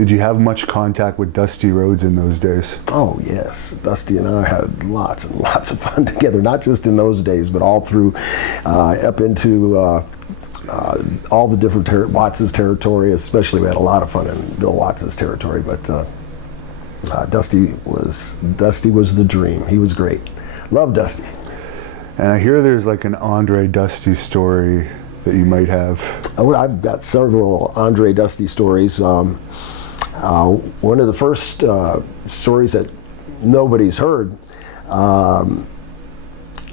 Did you have much contact with Dusty Rhodes in those days? Oh yes, Dusty and I had lots and lots of fun together, not just in those days, but all through, up into all the different Watts' territory. Especially, we had a lot of fun in Bill Watts' territory. But Dusty was the dream. He was great. Love Dusty. And I hear there's like an Andre Dusty story that you might have. I've got several Andre Dusty stories. One of the first stories that nobody's heard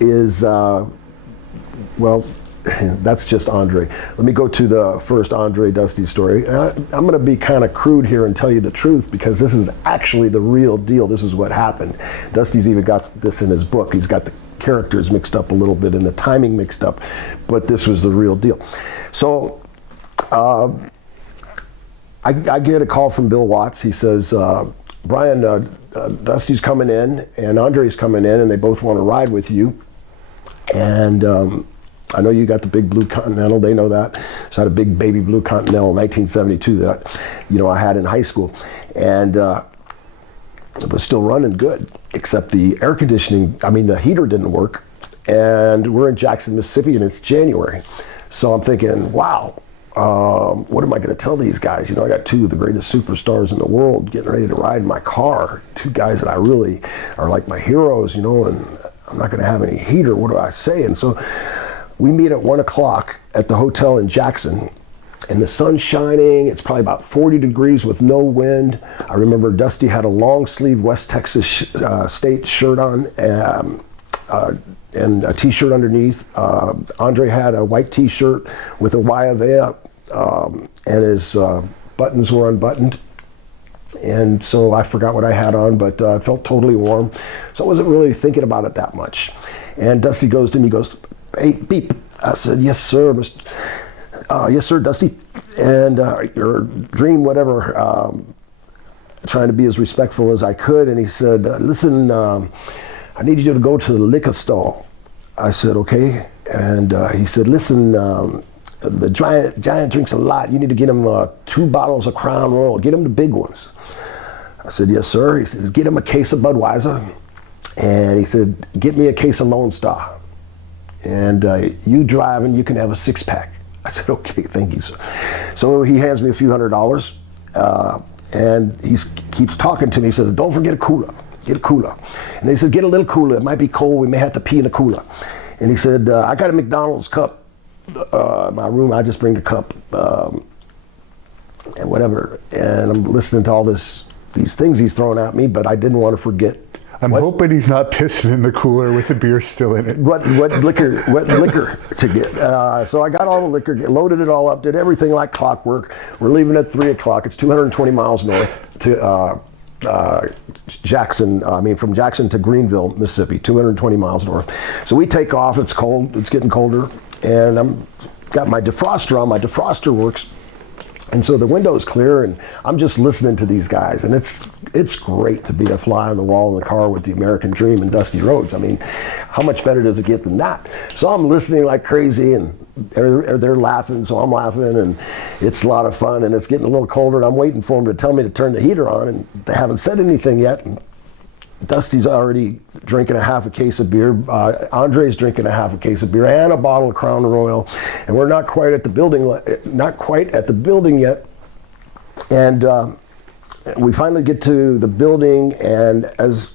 is, well, that's just Andre. Let me go to the first Andre Dusty story. I'm going to be kind of crude here and tell you the truth, because this is actually the real deal. This is what happened. Dusty's even got this in his book. He's got the characters mixed up a little bit and the timing mixed up, but this was the real deal. So I get a call from Bill Watts. He says, Brian, Dusty's coming in and Andre's coming in, and they both want to ride with you. And I know you got the big blue Continental. They know that. So I had a big baby blue Continental in 1972 that, you know, I had in high school. And it was still running good, except the air conditioning, I mean, the heater didn't work. And we're in Jackson, Mississippi, and it's January. So I'm thinking, wow, what am I going to tell these guys? You know, I got two of the greatest superstars in the world getting ready to ride in my car. Two guys that I really are like my heroes, you know, and I'm not going to have any heater. What do I say? And so we meet at 1 o'clock at the hotel in Jackson, and the sun's shining. It's probably about 40 degrees with no wind. I remember Dusty had a long sleeve West Texas State shirt on, and a t-shirt underneath. Andre had a white t-shirt with a Y of A up, and his buttons were unbuttoned. And so I forgot what I had on, but I felt totally warm. So I wasn't really thinking about it that much. And Dusty goes to me, goes, "Hey, Beep." I said, "Yes, sir, Mr. Yes, sir, Dusty." And your dream, whatever. Trying to be as respectful as I could. And he said, "Listen, I need you to go to the liquor store." I said, "Okay." And he said, "Listen, the giant drinks a lot. You need to get him 2 bottles of Crown Royal. Get him the big ones." I said, "Yes, sir." He says, "Get him a case of Budweiser." And he said, "Get me a case of Lone Star. And you drive and you can have a 6-pack. I said, "Okay, thank you, sir." So he hands me a few $100, and he keeps talking to me. He says, "Don't forget a cooler. Get a cooler." And they said, "Get a little cooler. It might be cold. We may have to pee in the cooler." And he said, "I got a McDonald's cup in my room. I just bring the cup and whatever." And I'm listening to all these things he's throwing at me, but I didn't want to forget. I'm hoping he's not pissing in the cooler with the beer still in it. What liquor to get. So I got all the liquor, loaded it all up, did everything like clockwork. We're leaving at 3 o'clock. It's 220 miles north to Jackson. I mean, from Jackson to Greenville, Mississippi, 220 miles north. So we take off. It's cold. It's getting colder. And I'm got my defroster on. My defroster works. And so the window's clear, and I'm just listening to these guys, and it's great to be a fly on the wall in the car with the American Dream and Dusty Rhodes. I mean, how much better does it get than that? So I'm listening like crazy, and they're laughing, so I'm laughing, and it's a lot of fun, and it's getting a little colder, and I'm waiting for them to tell me to turn the heater on, and they haven't said anything yet. And Dusty's already drinking a half a case of beer. Andre's drinking a half a case of beer and a bottle of Crown Royal, and we're not quite at the building yet. And we finally get to the building, and as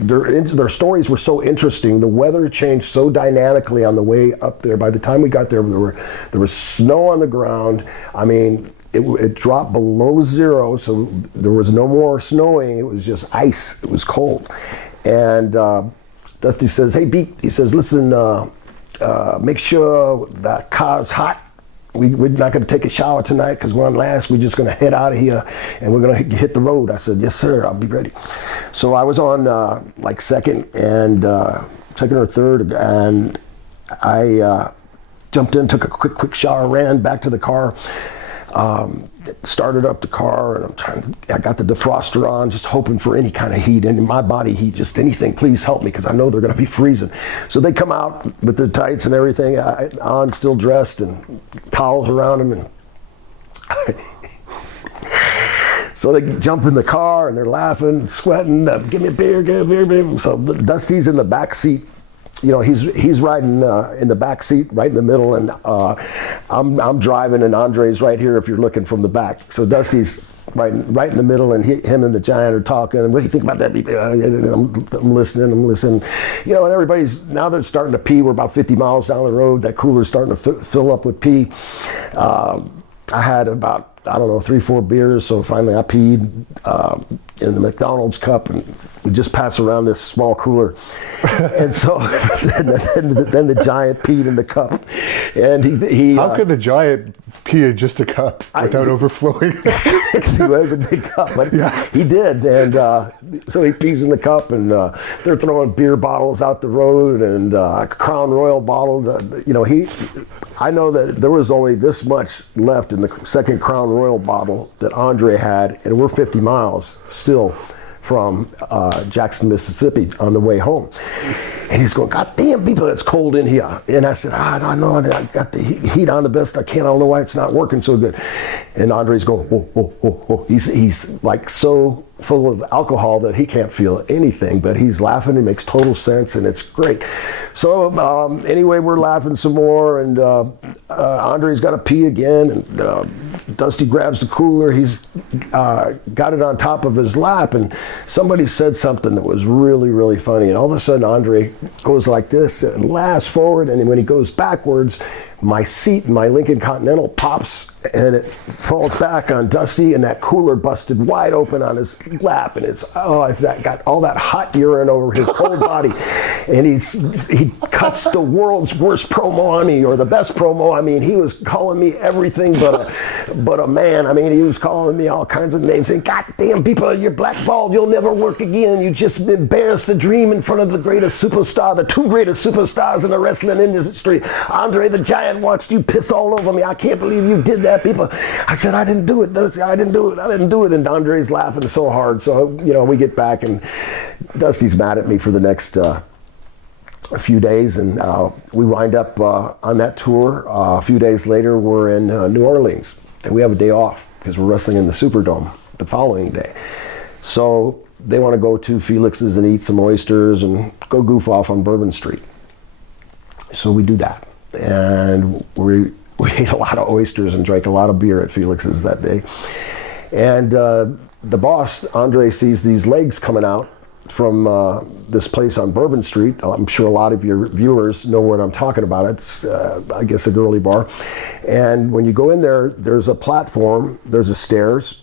their stories were so interesting, the weather changed so dynamically on the way up there. By the time we got there, there was snow on the ground. I mean, it dropped below 0, so there was no more snowing. It was just ice. It was cold. And Dusty says, "Hey, Beat," he says, "listen, make sure that car's hot. We're not going to take a shower tonight because we're on last. We're just going to head out of here, and we're going to hit the road." I said, "Yes, sir, I'll be ready." So I was on like second or third, and I jumped in, took a quick shower, ran back to the car. Started up the car, and I got the defroster on, just hoping for any kind of heat, and my body heat, just anything. Please help me, because I know they're going to be freezing. So they come out with their tights and everything on, still dressed, and towels around them, and So they jump in the car and they're laughing, sweating. Give me a beer, give me a beer. So Dusty's in the back seat. You know, he's riding in the back seat, right in the middle, and I'm driving, and Andre's right here. If you're looking from the back, so Dusty's right in the middle, and him and the Giant are talking. And what do you think about that? I'm listening. You know, and everybody's now they're starting to pee. We're about 50 miles down the road. That cooler's starting to fill up with pee. I had about, I don't know, 3-4 beers, so finally I peed in the McDonald's cup, and we just passed around this small cooler. And so then the Giant peed in the cup. And he how could the Giant pee in just a cup without overflowing? He was a big cup, but yeah. He did. And so he pees in the cup, and they're throwing beer bottles out the road, and Crown Royal bottle. You know, I know that there was only this much left in the second Crown Royal bottle that Andre had, and we're 50 miles still from Jackson, Mississippi on the way home. And he's going, God damn, people, it's cold in here. And I said, I know, I got the heat on the best I can. I don't know why it's not working so good. And Andre's going, whoa, whoa, whoa, whoa. He's like so full of alcohol that he can't feel anything, but he's laughing. It makes total sense, and it's great. So anyway, we're laughing some more, and Andre's got to pee again, and Dusty grabs the cooler. He's got it on top of his lap, and somebody said something that was really, really funny. And all of a sudden, Andre goes like this and laughs forward, and when he goes backwards, my seat in my Lincoln Continental pops, and it falls back on Dusty, and that cooler busted wide open on his lap, and it's got all that hot urine over his whole body. And he cuts the world's worst promo on me, or the best promo. I mean, he was calling me everything but a man. I mean, he was calling me all kinds of names, saying, God damn, people, you're blackballed, you'll never work again. You just embarrassed the dream in front of the greatest superstar, the two greatest superstars in the wrestling industry. Andre the Giant watched you piss all over me. I can't believe you did that, people. I said, I didn't do it. I didn't do it. And Andre's laughing so hard. So, you know, we get back, and Dusty's mad at me for the next a few days, and we wind up on that tour. A few days later, we're in New Orleans, and we have a day off because we're wrestling in the Superdome the following day. So they want to go to Felix's and eat some oysters and go goof off on Bourbon Street. So we do that, and we ate a lot of oysters and drank a lot of beer at Felix's that day. And the boss, Andre, sees these legs coming out from this place on Bourbon Street. I'm sure a lot of your viewers know what I'm talking about. It's, I guess, a girly bar. And when you go in there, there's a platform, there's a stairs,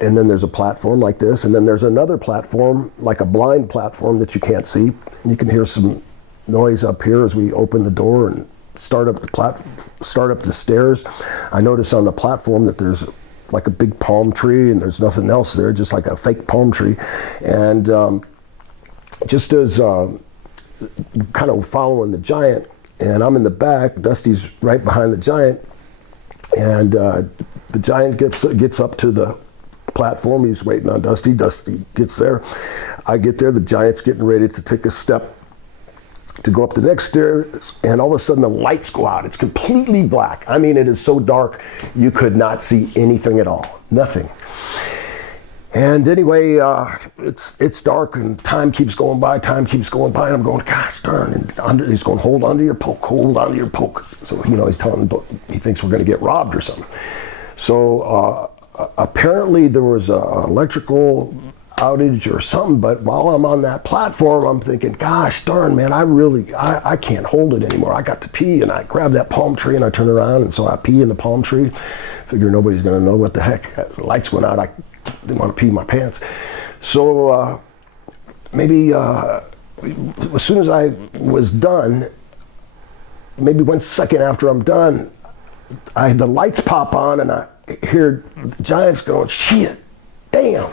and then there's a platform like this, and then there's another platform, like a blind platform that you can't see. And you can hear some noise up here as we open the door and start up the stairs. I notice on the platform that there's like a big palm tree, and there's nothing else there, just like a fake palm tree. And just as kind of following the Giant, and I'm in the back, Dusty's right behind the Giant, and the Giant gets up to the platform. He's waiting on Dusty. Dusty gets there. I get there. The Giant's getting ready to take a step to go up the next stairs, and all of a sudden the lights go out. It's completely black. I mean, it is so dark you could not see anything at all. Nothing. And anyway, it's dark, and time keeps going by, and I'm going, gosh darn, and he's going, hold onto your poke. So, you know, he's telling him he thinks we're going to get robbed or something. So apparently there was an electrical outage or something, but while I'm on that platform, I'm thinking, gosh darn, man, I can't hold it anymore. I got to pee, and I grab that palm tree, and I turn around, and so I pee in the palm tree. Figure nobody's going to know what the heck. The lights went out. I didn't want to pee in my pants. So maybe as soon as I was done, maybe 1 second after I'm done, the lights pop on, and I hear the Giants going, shit, damn,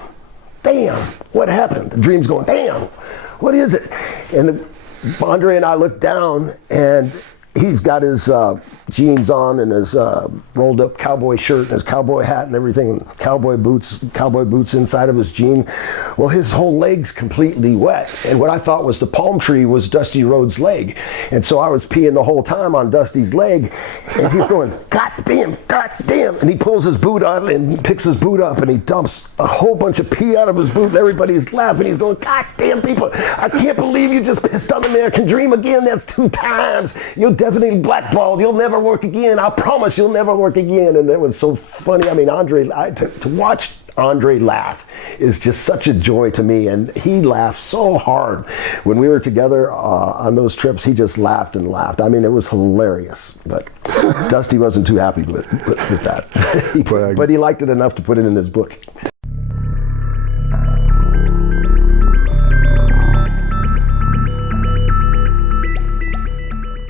what happened? The Dream's going, damn, what is it? And Andre and I look down, and he's got his jeans on and his rolled up cowboy shirt and his cowboy hat and everything, and cowboy boots inside of his jean. Well, his whole leg's completely wet, and what I thought was the palm tree was Dusty Rhodes' leg, and so I was peeing the whole time on Dusty's leg, and he's going, God damn, and he pulls his boot on and picks his boot up and he dumps a whole bunch of pee out of his boot. Everybody's laughing. He's going, God damn, people, I can't believe you just pissed on the American Dream again. That's 2 times. You're definitely blackballed. You'll never work again. I promise you'll never work again. And it was so funny. I mean, to watch Andre laugh is just such a joy to me, and he laughed so hard when we were together on those trips. He just laughed and laughed. I mean, it was hilarious, but Dusty wasn't too happy with that. But he liked it enough to put it in his book.